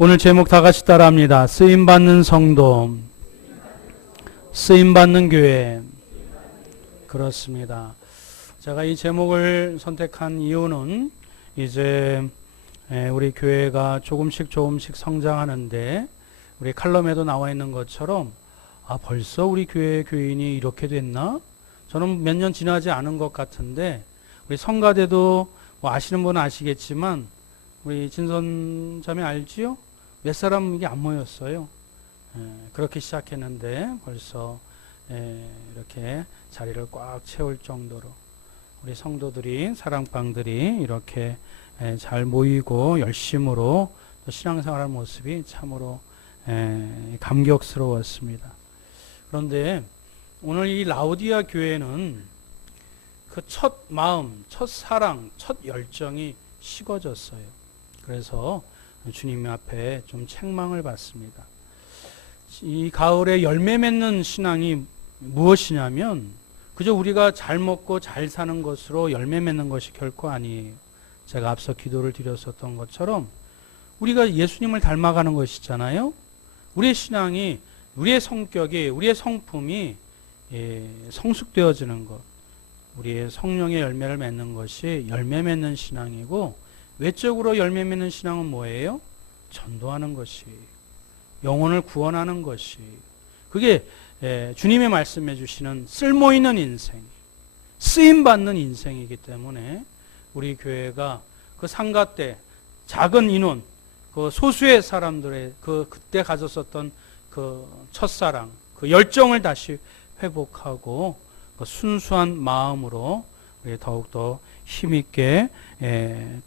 오늘 제목 다 같이 따라합니다. 쓰임받는 성도, 쓰임받는 교회. 그렇습니다. 제가 이 제목을 선택한 이유는 이제 우리 교회가 조금씩 성장하는데 우리 칼럼에도 나와 있는 것처럼 벌써 우리 교회 교인이 이렇게 됐나? 저는 몇 년 지나지 않은 것 같은데 우리 성가대도 뭐 아시는 분은 아시겠지만 우리 진선 자매 알지요? 몇 사람 이게 안 모였어요. 그렇게 시작했는데 벌써 이렇게 자리를 꽉 채울 정도로 우리 성도들이 사랑방들이 이렇게 잘 모이고 열심으로 신앙생활하는 모습이 참으로 감격스러웠습니다. 그런데 오늘 이 라오디아 교회는 그 첫 마음, 첫 사랑, 첫 열정이 식어졌어요. 그래서 주님 앞에 좀 책망을 받습니다. 이 가을에 열매 맺는 신앙이 무엇이냐면 그저 우리가 잘 먹고 잘 사는 것으로 열매 맺는 것이 결코 아니에요. 제가 앞서 기도를 드렸었던 것처럼 우리가 예수님을 닮아가는 것이잖아요. 우리의 신앙이, 우리의 성격이, 우리의 성품이 성숙되어지는 것, 우리의 성령의 열매를 맺는 것이 열매 맺는 신앙이고, 외적으로 열매 맺는 신앙은 뭐예요? 전도하는 것이, 영혼을 구원하는 것이, 그게 주님의 말씀해 주시는 쓸모있는 인생, 쓰임받는 인생이기 때문에 우리 교회가 그 상가 때 작은 인원, 그 소수의 사람들의 그때 가졌었던 그 첫사랑, 그 열정을 다시 회복하고 그 순수한 마음으로 우리 더욱더 힘있게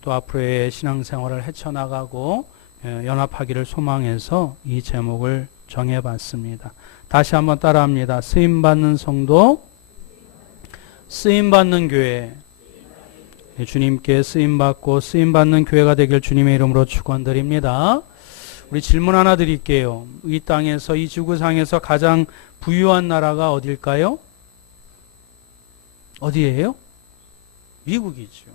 또 앞으로의 신앙생활을 헤쳐나가고 연합하기를 소망해서 이 제목을 정해봤습니다. 다시 한번 따라합니다. 쓰임받는 성도, 쓰임받는 교회. 주님께 쓰임받고 쓰임받는 교회가 되길 주님의 이름으로 축원드립니다. 우리 질문 하나 드릴게요. 이 땅에서, 이 지구상에서 가장 부유한 나라가 어딜까요? 어디예요? 미국이죠.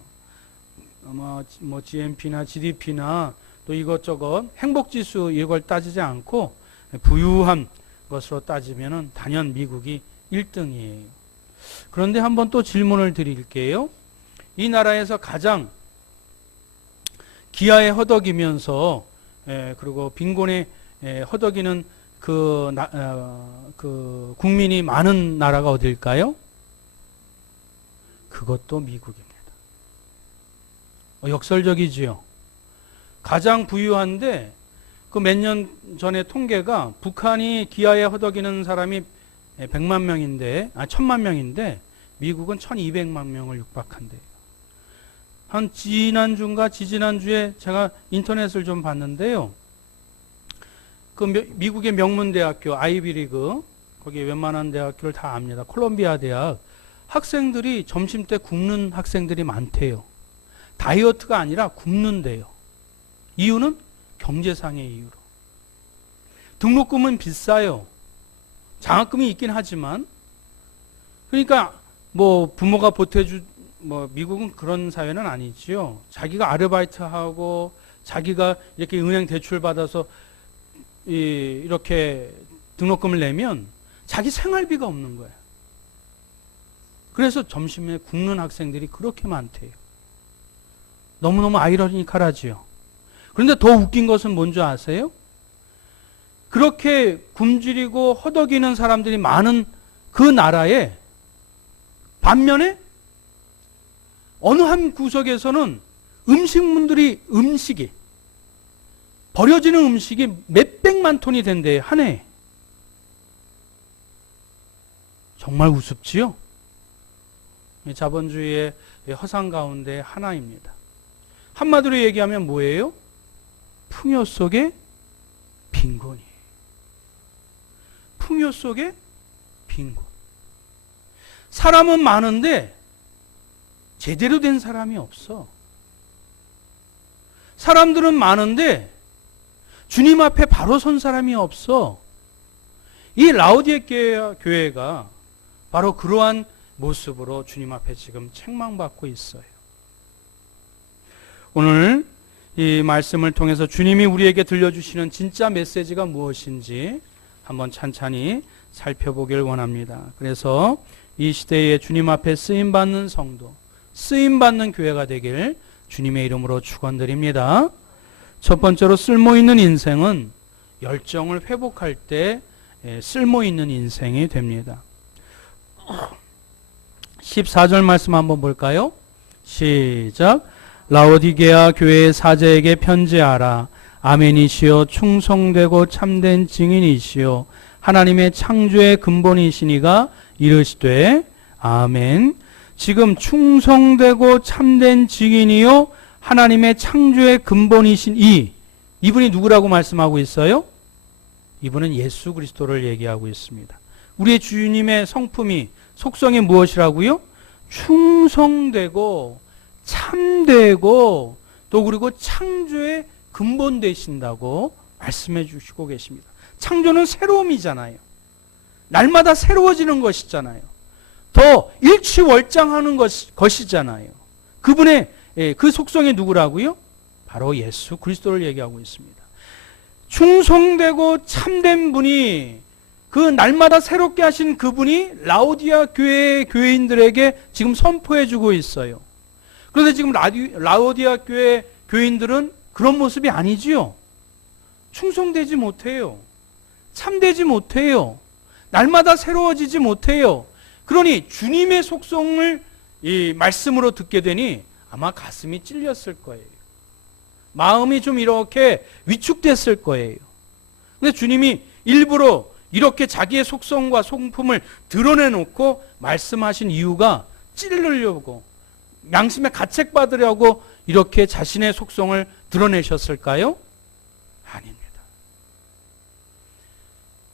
아마 뭐 GNP나 GDP나 또 이것저것 행복지수 이걸 따지지 않고 부유한 것으로 따지면은 단연 미국이 1등이에요. 그런데 한번 또 질문을 드릴게요. 이 나라에서 가장 기아에 허덕이면서 그리고 빈곤에 허덕이는 그 국민이 많은 나라가 어딜까요? 그것도 미국입니다. 역설적이지요. 가장 부유한데 그 몇 년 전에 통계가 북한이 기아에 허덕이는 사람이 100만 명인데, 1000만 명인데 미국은 1200만 명을 육박한대요. 한 지난주인가 지지난주에 제가 인터넷을 좀 봤는데요. 그 미국의 명문대학교 아이비리그, 거기 웬만한 대학교를 다 압니다. 콜롬비아 대학 학생들이 점심때 굶는 학생들이 많대요. 다이어트가 아니라 굶는데요. 이유는 경제상의 이유로. 등록금은 비싸요. 장학금이 있긴 하지만, 그러니까 뭐 부모가 보태주, 뭐 미국은 그런 사회는 아니지요. 자기가 아르바이트하고 자기가 이렇게 은행 대출 받아서 이렇게 등록금을 내면 자기 생활비가 없는 거예요. 그래서 점심에 굶는 학생들이 그렇게 많대요. 너무너무 아이러니컬하지요. 그런데 더 웃긴 것은 뭔지 아세요? 그렇게 굶주리고 허덕이는 사람들이 많은 그 나라에 반면에 어느 한 구석에서는 음식이 버려지는 음식이 몇백만 톤이 된대요. 한 해에. 정말 우습지요? 자본주의의 허상 가운데 하나입니다. 한마디로 얘기하면 뭐예요? 풍요 속의 빈곤이에요. 풍요 속의 빈곤. 사람은 많은데 제대로 된 사람이 없어. 사람들은 많은데 주님 앞에 바로 선 사람이 없어. 이 라오디아 교회가 바로 그러한 모습으로 주님 앞에 지금 책망받고 있어요. 오늘 이 말씀을 통해서 주님이 우리에게 들려주시는 진짜 메시지가 무엇인지 한번 찬찬히 살펴보길 원합니다. 그래서 이 시대에 주님 앞에 쓰임받는 성도, 쓰임받는 교회가 되길 주님의 이름으로 축원드립니다. 첫 번째로 쓸모있는 인생은 열정을 회복할 때 쓸모있는 인생이 됩니다. 14절 말씀 한번 볼까요? 시작. 라오디게아 교회의 사제에게 편지하라. 아멘이시여 충성되고 참된 증인이시여 하나님의 창조의 근본이시니가 이르시되 아멘. 지금 충성되고 참된 증인이요 하나님의 창조의 근본이신 이분이 누구라고 말씀하고 있어요? 이분은 예수 그리스도를 얘기하고 있습니다. 우리의 주님의 성품이 속성이 무엇이라고요? 충성되고 참되고 또 그리고 창조의 근본 되신다고 말씀해 주시고 계십니다. 창조는 새로움이잖아요. 날마다 새로워지는 것이잖아요. 더 일취월장하는 것이잖아요. 그분의 그 속성이 누구라고요? 바로 예수 그리스도를 얘기하고 있습니다. 충성되고 참된 분이 그 날마다 새롭게 하신 그분이 라오디아 교회의 교인들에게 지금 선포해 주고 있어요. 그런데 지금 라오디아 교회 교인들은 그런 모습이 아니지요. 충성되지 못해요. 참되지 못해요. 날마다 새로워지지 못해요. 그러니 주님의 속성을 이 말씀으로 듣게 되니 아마 가슴이 찔렸을 거예요. 마음이 좀 이렇게 위축됐을 거예요. 근데 주님이 일부러 이렇게 자기의 속성과 성품을 드러내놓고 말씀하신 이유가 찌르려고, 양심에 가책받으려고 이렇게 자신의 속성을 드러내셨을까요? 아닙니다.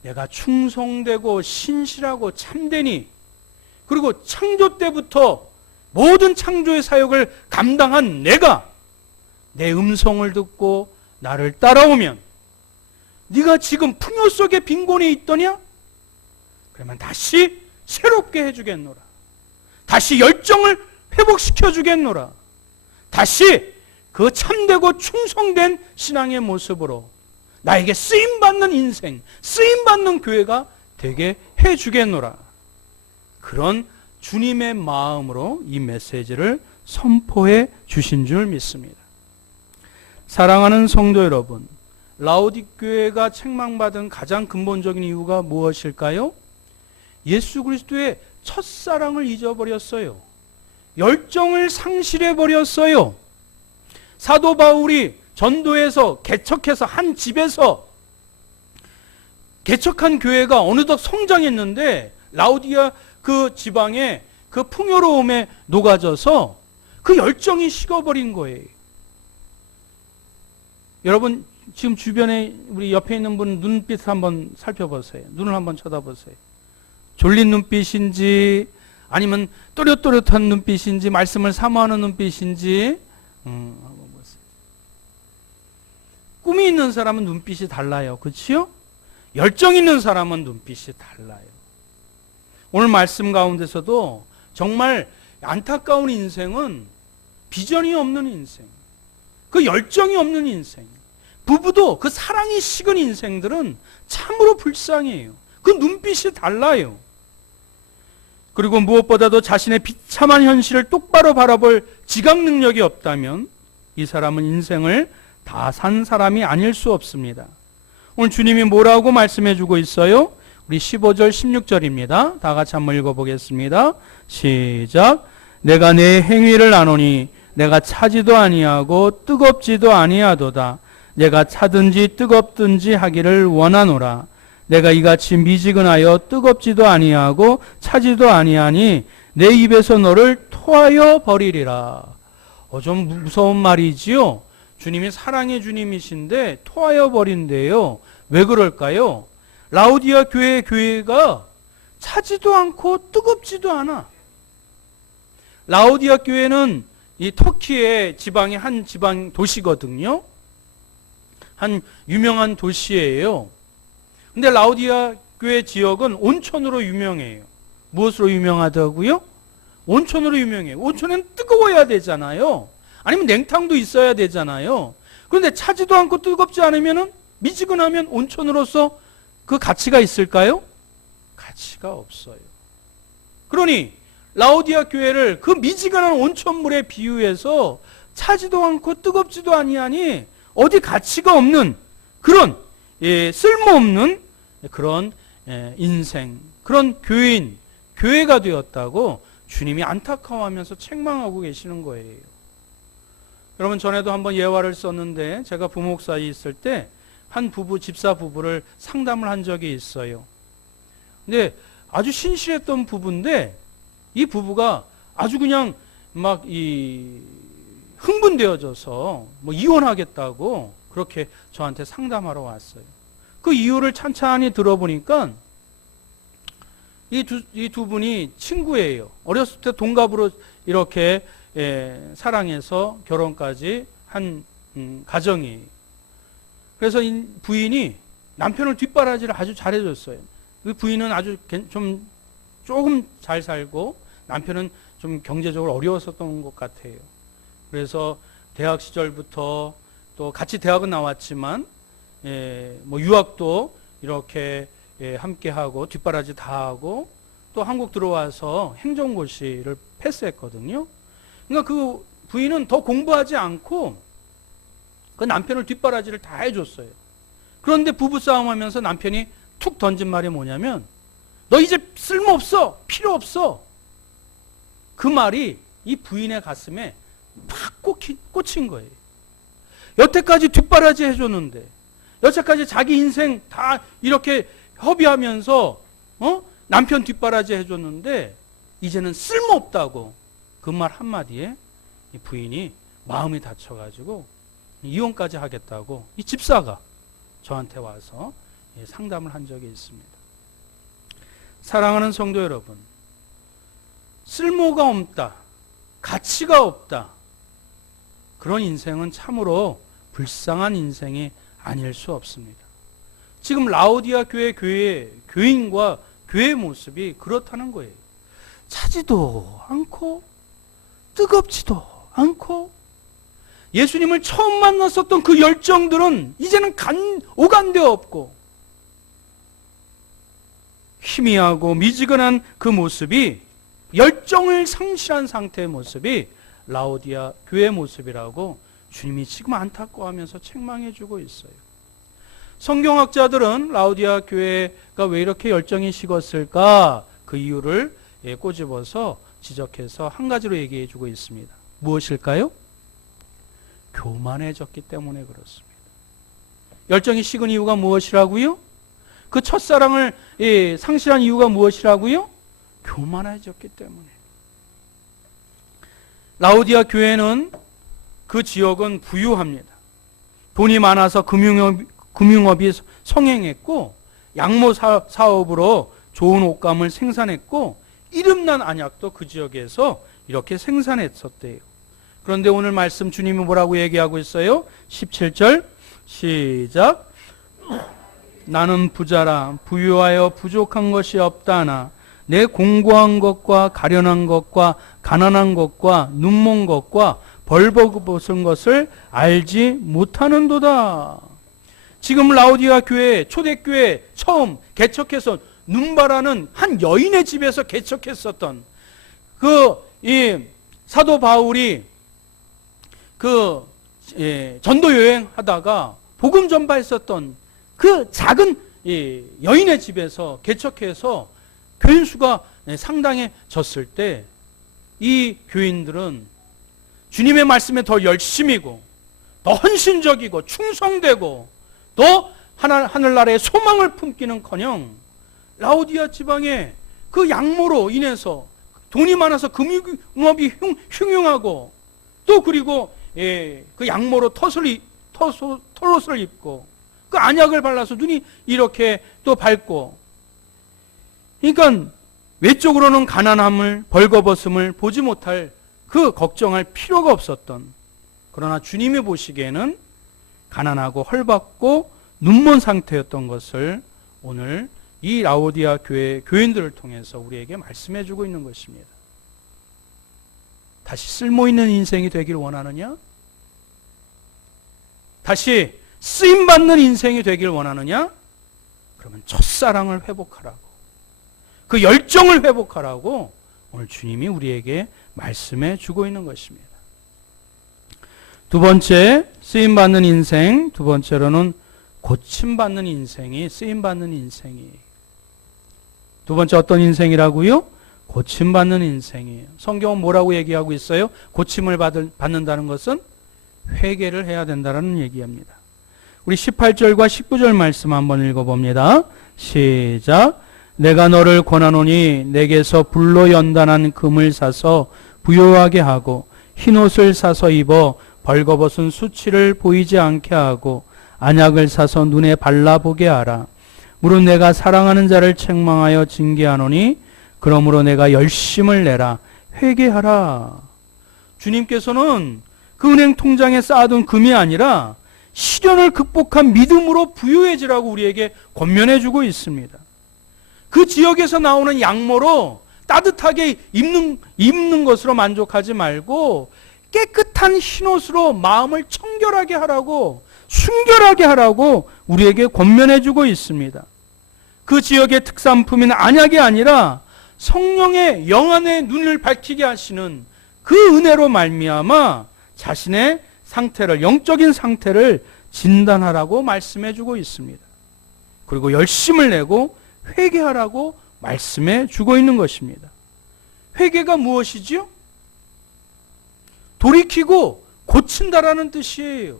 내가 충성되고 신실하고 참되니, 그리고 창조 때부터 모든 창조의 사역을 감당한 내가 내 음성을 듣고 나를 따라오면 네가 지금 풍요 속에 빈곤에 있더냐? 그러면 다시 새롭게 해주겠노라. 다시 열정을 회복시켜 주겠노라. 다시 그 참되고 충성된 신앙의 모습으로 나에게 쓰임받는 인생, 쓰임받는 교회가 되게 해주겠노라. 그런 주님의 마음으로 이 메시지를 선포해 주신 줄 믿습니다. 사랑하는 성도 여러분, 라오디교회가 책망받은 가장 근본적인 이유가 무엇일까요? 예수 그리스도의 첫사랑을 잊어버렸어요. 열정을 상실해버렸어요. 사도 바울이 전도에서 개척해서 한 집에서 개척한 교회가 어느덧 성장했는데 라오디아 그 지방에 그 풍요로움에 녹아져서 그 열정이 식어버린 거예요. 여러분 지금 주변에 우리 옆에 있는 분 눈빛을 한번 살펴보세요. 눈을 한번 쳐다보세요. 졸린 눈빛인지 아니면 또렷또렷한 눈빛인지 말씀을 사모하는 눈빛인지 한번 보세요. 꿈이 있는 사람은 눈빛이 달라요. 그렇지요? 열정 있는 사람은 눈빛이 달라요. 오늘 말씀 가운데서도 정말 안타까운 인생은 비전이 없는 인생, 그 열정이 없는 인생, 부부도 그 사랑이 식은 인생들은 참으로 불쌍해요. 그 눈빛이 달라요. 그리고 무엇보다도 자신의 비참한 현실을 똑바로 바라볼 지각 능력이 없다면 이 사람은 인생을 다 산 사람이 아닐 수 없습니다. 오늘 주님이 뭐라고 말씀해 주고 있어요? 우리 15절 16절입니다. 다 같이 한번 읽어보겠습니다. 시작. 내가 내 행위를 아노니 내가 차지도 아니하고 뜨겁지도 아니하도다. 내가 차든지 뜨겁든지 하기를 원하노라. 내가 이같이 미지근하여 뜨겁지도 아니하고 차지도 아니하니 내 입에서 너를 토하여 버리리라. 좀 무서운 말이지요. 주님이 사랑의 주님이신데 토하여 버린대요. 왜 그럴까요? 라오디아 교회가 차지도 않고 뜨겁지도 않아. 라오디아 교회는 이 터키의 지방의 한 지방 도시거든요. 한 유명한 도시예요. 근데 라오디아 교회 지역은 온천으로 유명해요. 무엇으로 유명하다고요? 온천으로 유명해요. 온천은 뜨거워야 되잖아요. 아니면 냉탕도 있어야 되잖아요. 그런데 차지도 않고 뜨겁지 않으면 미지근하면 온천으로서 그 가치가 있을까요? 가치가 없어요. 그러니 라오디아 교회를 그 미지근한 온천물에 비유해서 차지도 않고 뜨겁지도 아니하니 어디 가치가 없는 그런 쓸모없는 그런 인생, 그런 교인, 교회가 되었다고 주님이 안타까워하면서 책망하고 계시는 거예요. 여러분, 전에도 한번 예화를 썼는데 제가 부목사에 있을 때 한 부부, 집사 부부를 상담을 한 적이 있어요. 근데 아주 신실했던 부부인데 이 부부가 아주 그냥 막 흥분되어져서 뭐 이혼하겠다고 그렇게 저한테 상담하러 왔어요. 그 이유를 찬찬히 들어보니까 이 두 분이 친구예요. 어렸을 때 동갑으로 이렇게 사랑해서 결혼까지 한 가정이에요. 그래서 이 부인이 남편을 뒷바라지를 아주 잘해줬어요. 그 부인은 아주 조금 잘 살고 남편은 좀 경제적으로 어려웠었던 것 같아요. 그래서 대학 시절부터 또 같이 대학은 나왔지만 뭐 유학도 이렇게 함께 하고 뒷바라지 다 하고 또 한국 들어와서 행정고시를 패스했거든요. 그러니까 그 부인은 더 공부하지 않고 그 남편을 뒷바라지를 다 해줬어요. 그런데 부부싸움하면서 남편이 툭 던진 말이 뭐냐면 너 이제 쓸모없어, 필요 없어. 그 말이 이 부인의 가슴에 팍 꽂힌 거예요. 여태까지 뒷바라지 해줬는데, 여태까지 자기 인생 다 이렇게 협의하면서 남편 뒷바라지 해줬는데 이제는 쓸모없다고 그 말 한마디에 이 부인이 마음이 다쳐가지고 이혼까지 하겠다고 이 집사가 저한테 와서 상담을 한 적이 있습니다. 사랑하는 성도 여러분, 쓸모가 없다, 가치가 없다, 그런 인생은 참으로 불쌍한 인생이 아닐 수 없습니다. 지금 라오디아 교인과 교회의 모습이 그렇다는 거예요. 차지도 않고 뜨겁지도 않고 예수님을 처음 만났었던 그 열정들은 이제는 오간데 없고 희미하고 미지근한 그 모습이, 열정을 상실한 상태의 모습이 라오디아 교회의 모습이라고 주님이 지금 안타까워하면서 책망해주고 있어요. 성경학자들은 라오디아 교회가 왜 이렇게 열정이 식었을까 그 이유를 꼬집어서 지적해서 한 가지로 얘기해주고 있습니다. 무엇일까요? 교만해졌기 때문에 그렇습니다. 열정이 식은 이유가 무엇이라고요? 그 첫사랑을 상실한 이유가 무엇이라고요? 교만해졌기 때문에. 라오디아 교회는 그 지역은 부유합니다. 돈이 많아서 금융업이 성행했고 양모 사업으로 좋은 옷감을 생산했고 이름난 안약도 그 지역에서 이렇게 생산했었대요. 그런데 오늘 말씀 주님이 뭐라고 얘기하고 있어요? 17절 시작. 나는 부자라 부유하여 부족한 것이 없다나 내 공고한 것과 가련한 것과 가난한 것과 눈먼 것과 벌거벗은 것을 알지 못하는도다. 지금 라오디아 교회, 초대교회 처음 개척해서 눈바라는 한 여인의 집에서 개척했었던 사도 바울이 전도 여행하다가 복음 전파했었던 그 작은 여인의 집에서 개척해서 교인 수가 상당해졌을 때 이 교인들은 주님의 말씀에 더 열심이고 더 헌신적이고 충성되고 또 하늘나라의 소망을 품기는커녕 라오디아 지방의 그 양모로 인해서 돈이 많아서 금융업이 흉흉하고 또 그리고 그 양모로 털옷을 입고 그 안약을 발라서 눈이 이렇게 또 밝고, 그러니까 외적으로는 가난함을 벌거벗음을 보지 못할 그 걱정할 필요가 없었던, 그러나 주님이 보시기에는 가난하고 헐벗고 눈먼 상태였던 것을 오늘 이 라오디아 교회 교인들을 통해서 우리에게 말씀해 주고 있는 것입니다. 다시 쓸모있는 인생이 되길 원하느냐? 다시 쓰임받는 인생이 되길 원하느냐? 그러면 첫사랑을 회복하라고, 그 열정을 회복하라고 오늘 주님이 우리에게 말씀해 주고 있는 것입니다. 두 번째, 쓰임받는 인생. 두 번째로는 고침받는 인생이, 쓰임받는 인생이. 두 번째 어떤 인생이라고요? 고침받는 인생이에요. 성경은 뭐라고 얘기하고 있어요? 고침을 받는다는 것은 회개를 해야 된다는 얘기합니다. 우리 18절과 19절 말씀 한번 읽어봅니다. 시작. 내가 너를 권하노니 내게서 불로 연단한 금을 사서 부요하게 하고 흰옷을 사서 입어 벌거벗은 수치를 보이지 않게 하고 안약을 사서 눈에 발라보게 하라. 무릇 내가 사랑하는 자를 책망하여 징계하노니 그러므로 내가 열심을 내라. 회개하라. 주님께서는 그 은행 통장에 쌓아둔 금이 아니라 시련을 극복한 믿음으로 부유해지라고 우리에게 권면해 주고 있습니다. 그 지역에서 나오는 양모로 따뜻하게 입는 것으로 만족하지 말고 깨끗한 흰옷으로 마음을 청결하게 하라고, 순결하게 하라고 우리에게 권면해 주고 있습니다. 그 지역의 특산품인 안약이 아니라 성령의 영안의 눈을 밝히게 하시는 그 은혜로 말미암아 자신의 상태를, 영적인 상태를 진단하라고 말씀해 주고 있습니다. 그리고 열심을 내고 회개하라고 말씀해 주고 있는 것입니다. 회개가 무엇이지요? 돌이키고 고친다라는 뜻이에요.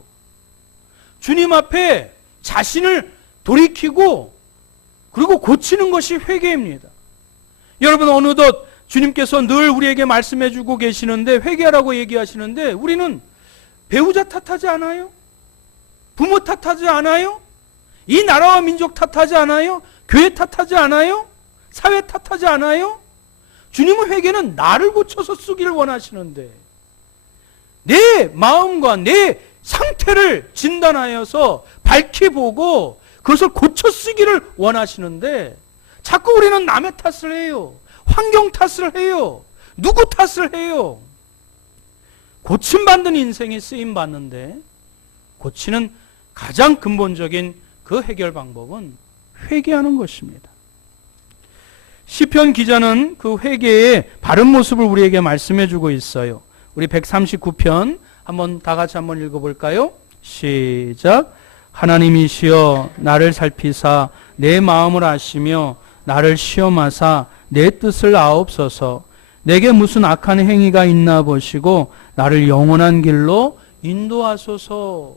주님 앞에 자신을 돌이키고 그리고 고치는 것이 회개입니다. 여러분, 어느덧 주님께서 늘 우리에게 말씀해 주고 계시는데, 회개하라고 얘기하시는데, 우리는 배우자 탓하지 않아요? 부모 탓하지 않아요? 이 나라와 민족 탓하지 않아요? 교회 탓하지 않아요? 사회 탓하지 않아요? 주님은 회개는 나를 고쳐서 쓰기를 원하시는데, 내 마음과 내 상태를 진단하여서 밝히 보고 그것을 고쳐 쓰기를 원하시는데, 자꾸 우리는 남의 탓을 해요. 환경 탓을 해요. 누구 탓을 해요. 고침받는 인생이 쓰임받는데, 고치는 가장 근본적인 그 해결 방법은 회개하는 것입니다. 시편 기자는 그 회개의 바른 모습을 우리에게 말씀해 주고 있어요. 우리 139편 한번 다 같이 한번 읽어볼까요? 시작. 하나님이시여 나를 살피사 내 마음을 아시며 나를 시험하사 내 뜻을 아옵소서. 내게 무슨 악한 행위가 있나 보시고 나를 영원한 길로 인도하소서.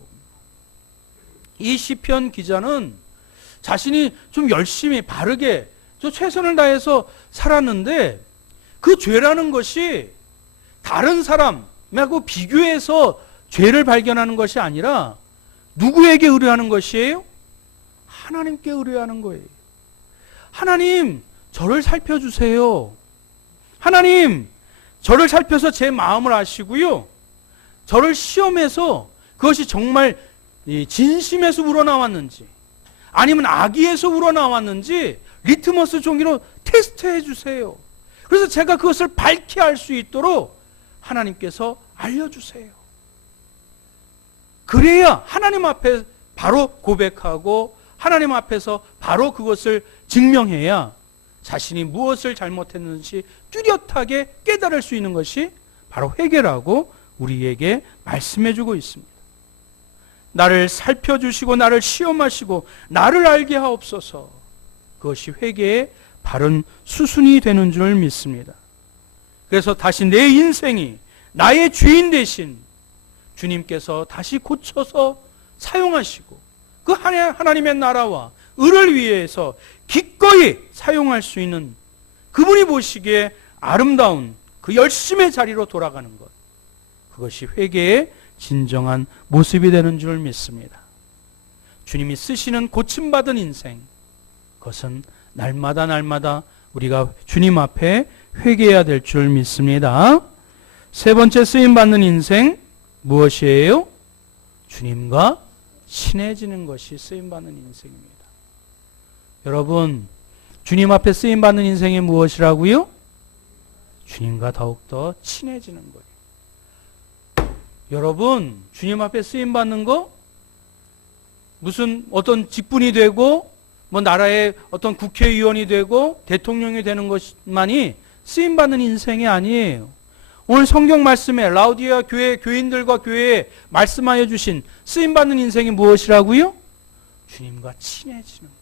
이 시편 기자는 자신이 좀 열심히 바르게 최선을 다해서 살았는데, 그 죄라는 것이 다른 사람하고 비교해서 죄를 발견하는 것이 아니라 누구에게 의뢰하는 것이에요? 하나님께 의뢰하는 거예요. 하나님, 저를 살펴주세요. 하나님, 저를 살펴서 제 마음을 아시고요, 저를 시험해서 그것이 정말 진심에서 우러나왔는지 아니면 악의에서 우러나왔는지 리트머스 종이로 테스트해 주세요. 그래서 제가 그것을 밝히 알 수 있도록 하나님께서 알려주세요. 그래야 하나님 앞에 바로 고백하고 하나님 앞에서 바로 그것을 증명해야 자신이 무엇을 잘못했는지 뚜렷하게 깨달을 수 있는 것이 바로 회개라고 우리에게 말씀해 주고 있습니다. 나를 살펴주시고 나를 시험하시고 나를 알게 하옵소서. 그것이 회개의 바른 수순이 되는 줄 믿습니다. 그래서 다시 내 인생이 나의 주인 대신 주님께서 다시 고쳐서 사용하시고 그 하나님의 나라와 의를 위해서 기꺼이 사용할 수 있는, 그분이 보시기에 아름다운 그 열심의 자리로 돌아가는 것, 그것이 회개의 진정한 모습이 되는 줄 믿습니다. 주님이 쓰시는 고침받은 인생, 그것은 날마다 우리가 주님 앞에 회개해야 될 줄 믿습니다. 세 번째 쓰임받는 인생 무엇이에요? 주님과 친해지는 것이 쓰임받는 인생입니다. 여러분, 주님 앞에 쓰임받는 인생이 무엇이라고요? 주님과 더욱더 친해지는 거예요. 여러분, 주님 앞에 쓰임받는 거 무슨 어떤 직분이 되고 뭐 나라의 어떤 국회의원이 되고 대통령이 되는 것만이 쓰임받는 인생이 아니에요. 오늘 성경 말씀에 라우디아 교회 교인들과 교회에 말씀하여 주신 쓰임받는 인생이 무엇이라고요? 주님과 친해지는 것.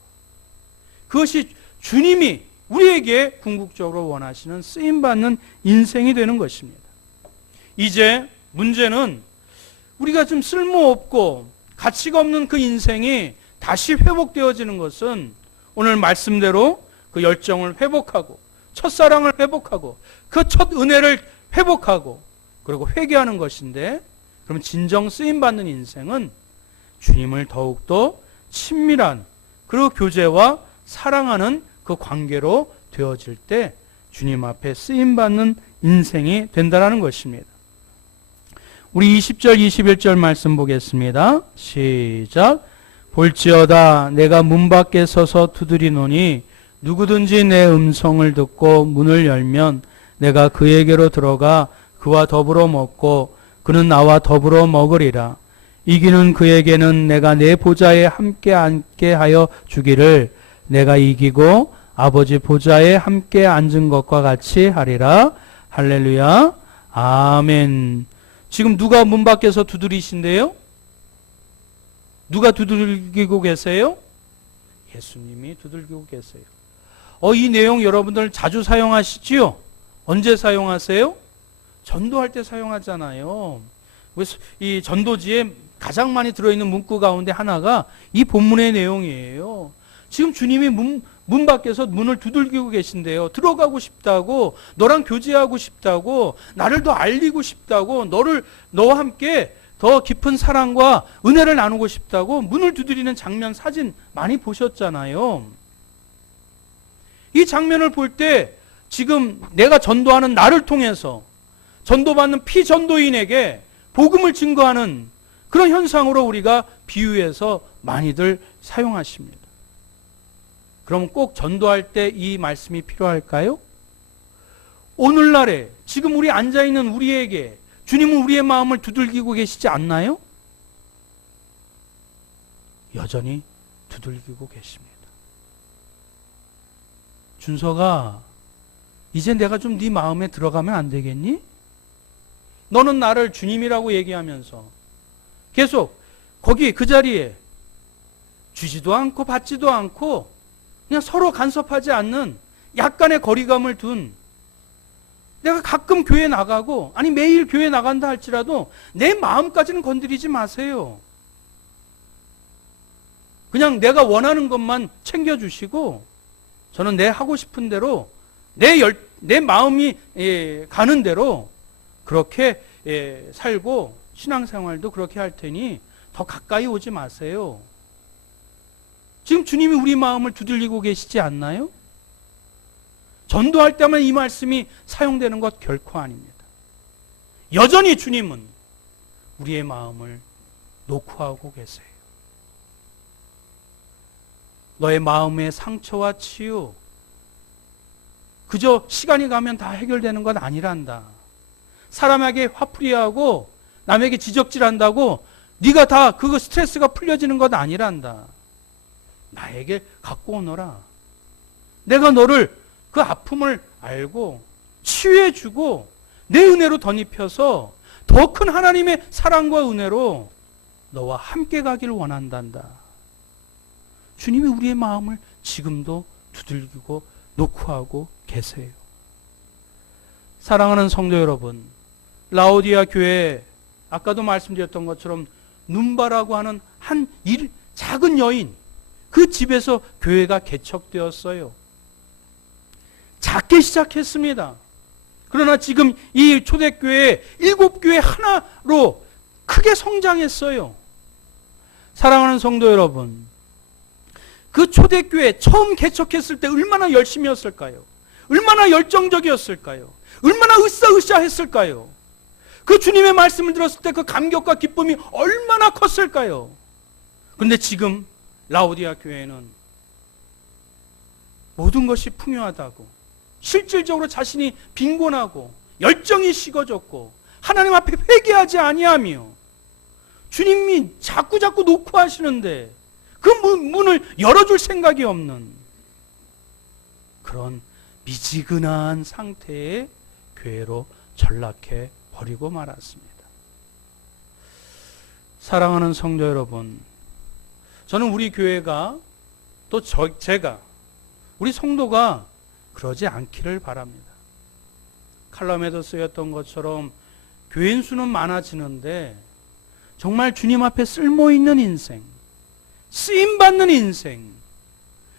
그것이 주님이 우리에게 궁극적으로 원하시는 쓰임받는 인생이 되는 것입니다. 이제 문제는 우리가 좀 쓸모없고 가치가 없는 그 인생이 다시 회복되어지는 것은 오늘 말씀대로 그 열정을 회복하고 첫사랑을 회복하고 그 첫 은혜를 회복하고 그리고 회개하는 것인데, 그럼 진정 쓰임받는 인생은 주님을 더욱더 친밀한 그리고 교제와 사랑하는 그 관계로 되어질 때 주님 앞에 쓰임받는 인생이 된다는 것입니다. 우리 20절 21절 말씀 보겠습니다. 시작. 볼지어다 내가 문 밖에 서서 두드리노니 누구든지 내 음성을 듣고 문을 열면 내가 그에게로 들어가 그와 더불어 먹고 그는 나와 더불어 먹으리라. 이기는 그에게는 내가 내 보좌에 함께 앉게 하여 주기를 내가 이기고 아버지 보좌에 함께 앉은 것과 같이 하리라. 할렐루야. 아멘. 지금 누가 문 밖에서 두드리신대요? 누가 두들기고 계세요? 예수님이 두들기고 계세요. 이 내용 여러분들 자주 사용하시지요? 언제 사용하세요? 전도할 때 사용하잖아요. 이 전도지에 가장 많이 들어있는 문구 가운데 하나가 이 본문의 내용이에요. 지금 주님이 문 밖에서 문을 두들기고 계신데요. 들어가고 싶다고, 너랑 교제하고 싶다고, 나를 더 알리고 싶다고, 너와 함께 더 깊은 사랑과 은혜를 나누고 싶다고 문을 두드리는 장면, 사진 많이 보셨잖아요. 이 장면을 볼 때 지금 내가 전도하는 나를 통해서 전도받는 피전도인에게 복음을 증거하는 그런 현상으로 우리가 비유해서 많이들 사용하십니다. 그럼 꼭 전도할 때 이 말씀이 필요할까요? 오늘날에 지금 우리 앉아있는 우리에게 주님은 우리의 마음을 두들기고 계시지 않나요? 여전히 두들기고 계십니다. 준서가 이제 내가 좀 네 마음에 들어가면 안 되겠니? 너는 나를 주님이라고 얘기하면서 계속 거기 그 자리에 주지도 않고 받지도 않고 그냥 서로 간섭하지 않는 약간의 거리감을 둔, 내가 가끔 교회 나가고 아니 매일 교회 나간다 할지라도 내 마음까지는 건드리지 마세요. 그냥 내가 원하는 것만 챙겨주시고 저는 내 하고 싶은 대로 내 마음이 가는 대로 그렇게 살고 신앙생활도 그렇게 할 테니 더 가까이 오지 마세요. 지금 주님이 우리 마음을 두들리고 계시지 않나요? 전도할 때만 이 말씀이 사용되는 것 결코 아닙니다. 여전히 주님은 우리의 마음을 녹화하고 계세요. 너의 마음의 상처와 치유, 그저 시간이 가면 다 해결되는 건 아니란다. 사람에게 화풀이하고 남에게 지적질한다고 네가 다 그거 스트레스가 풀려지는 건 아니란다. 나에게 갖고 오너라. 내가 너를 그 아픔을 알고 치유해주고 내 은혜로 덧입혀서 더 큰 하나님의 사랑과 은혜로 너와 함께 가기를 원한단다. 주님이 우리의 마음을 지금도 두들기고 녹화하고 계세요. 사랑하는 성도 여러분, 라오디아 교회 아까도 말씀드렸던 것처럼 눈바라고 하는 작은 여인, 그 집에서 교회가 개척되었어요. 작게 시작했습니다. 그러나 지금 이 초대교회 7교회 하나로 크게 성장했어요. 사랑하는 성도 여러분, 그 초대교회 처음 개척했을 때 얼마나 열심이었을까요? 얼마나 열정적이었을까요? 얼마나 으쌰으쌰했을까요? 그 주님의 말씀을 들었을 때 그 감격과 기쁨이 얼마나 컸을까요? 그런데 지금 라오디아 교회는 모든 것이 풍요하다고, 실질적으로 자신이 빈곤하고 열정이 식어졌고 하나님 앞에 회개하지 아니하며 주님이 자꾸 놓고 하시는데 그 문을 열어줄 생각이 없는 그런 미지근한 상태의 교회로 전락해 버리고 말았습니다. 사랑하는 성도 여러분, 저는 우리 교회가 또 제가 우리 성도가 그러지 않기를 바랍니다. 칼럼에도 쓰였던 것처럼 교인 수는 많아지는데 정말 주님 앞에 쓸모있는 인생, 쓰임받는 인생,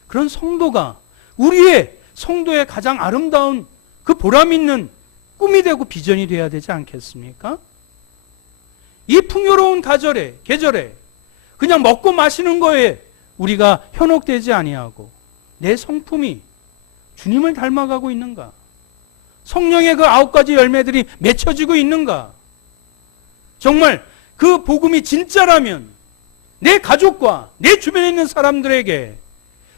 그런 성도가 우리의 성도의 가장 아름다운 그 보람 있는 꿈이 되고 비전이 되어야 되지 않겠습니까? 이 풍요로운 계절에 그냥 먹고 마시는 거에 우리가 현혹되지 아니하고 내 성품이 주님을 닮아가고 있는가? 성령의 그 9가지 열매들이 맺혀지고 있는가? 정말 그 복음이 진짜라면 내 가족과 내 주변에 있는 사람들에게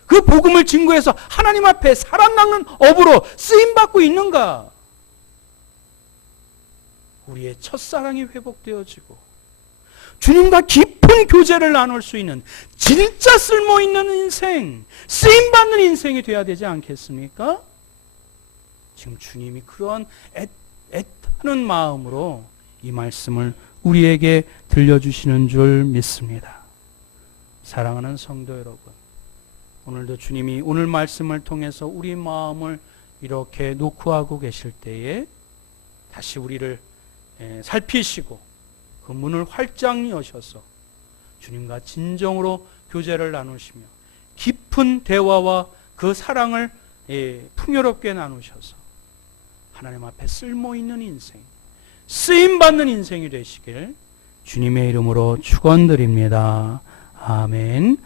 그 복음을 증거해서 하나님 앞에 살아나는 업으로 쓰임받고 있는가? 우리의 첫사랑이 회복되어지고 주님과 깊은 교제를 나눌 수 있는 진짜 쓸모있는 인생, 쓰임받는 인생이 되어야 되지 않겠습니까? 지금 주님이 그러한 애타는 마음으로 이 말씀을 우리에게 들려주시는 줄 믿습니다. 사랑하는 성도 여러분, 오늘도 주님이 오늘 말씀을 통해서 우리 마음을 이렇게 노크하고 계실 때에 다시 우리를 살피시고 그 문을 활짝 여셔서 주님과 진정으로 교제를 나누시며 깊은 대화와 그 사랑을 풍요롭게 나누셔서 하나님 앞에 쓸모있는 인생, 쓰임받는 인생이 되시길 주님의 이름으로 축원드립니다. 아멘.